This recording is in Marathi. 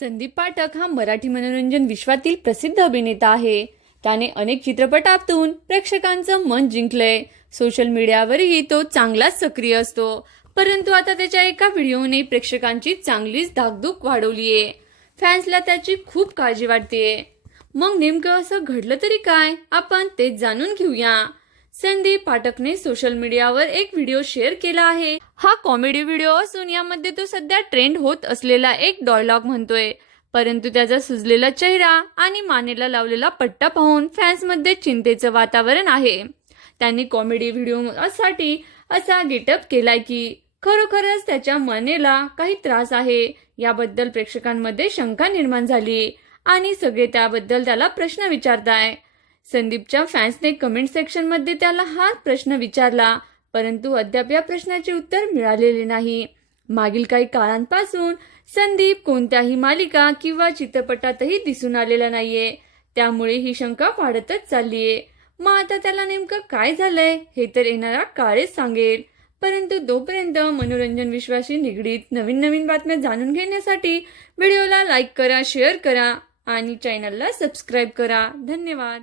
संदीप पाठक हा मराठी मनोरंजन विश्वातील प्रसिद्ध अभिनेता आहे. त्याने अनेक चित्रपटातून प्रेक्षकांचं मन जिंकलंय. सोशल मीडियावरही तो चांगलाच सक्रिय असतो. परंतु आता त्याच्या एका व्हिडिओने प्रेक्षकांची चांगलीच धाकधूक वाढवलीये. फॅन्सला त्याची खूप काळजी वाटतेय. मग नेमकं असं घडलं तरी काय? आपण तेच जाणून घेऊया. संदीप पाठकने सोशल मीडियावर एक व्हिडिओ शेअर केला आहे. हा कॉमेडी व्हिडिओ असून यामध्ये तो सध्या ट्रेंड होत असलेला एक डायलॉग म्हणतोय. परंतु त्याचा सुजलेला चेहरा आणि मानेला लावलेला पट्टा पाहून फॅन्समध्ये चिंतेचं वातावरण आहे. त्यांनी कॉमेडी व्हिडिओसाठी असा गेटअप केलाय की खरोखरच त्याच्या मनेला काही त्रास आहे. याबद्दल प्रेक्षकांमध्ये शंका निर्माण झाली आणि सगळे त्याबद्दल त्याला प्रश्न विचारताय. संदीपच्या फॅन्सने कमेंट सेक्शनमध्ये त्याला हा प्रश्न विचारला. परंतु अद्याप या प्रश्नाचे उत्तर मिळालेले नाही. मागील काही काळांपासून संदीप कोणत्याही मालिका किंवा चित्रपटातही दिसून आलेला नाहीये. त्यामुळे ही शंका वाढतच चाललीये. मग आता त्याला नेमकं काय झालंय हे तर येणारा काळेच सांगेल. परंतु तोपर्यंत मनोरंजन विश्वाशी निगडीत नवीन नवीन बातम्या जाणून घेण्यासाठी व्हिडिओला लाईक करा शेअर करा आणि चॅनलला सबस्क्राईब करा. धन्यवाद.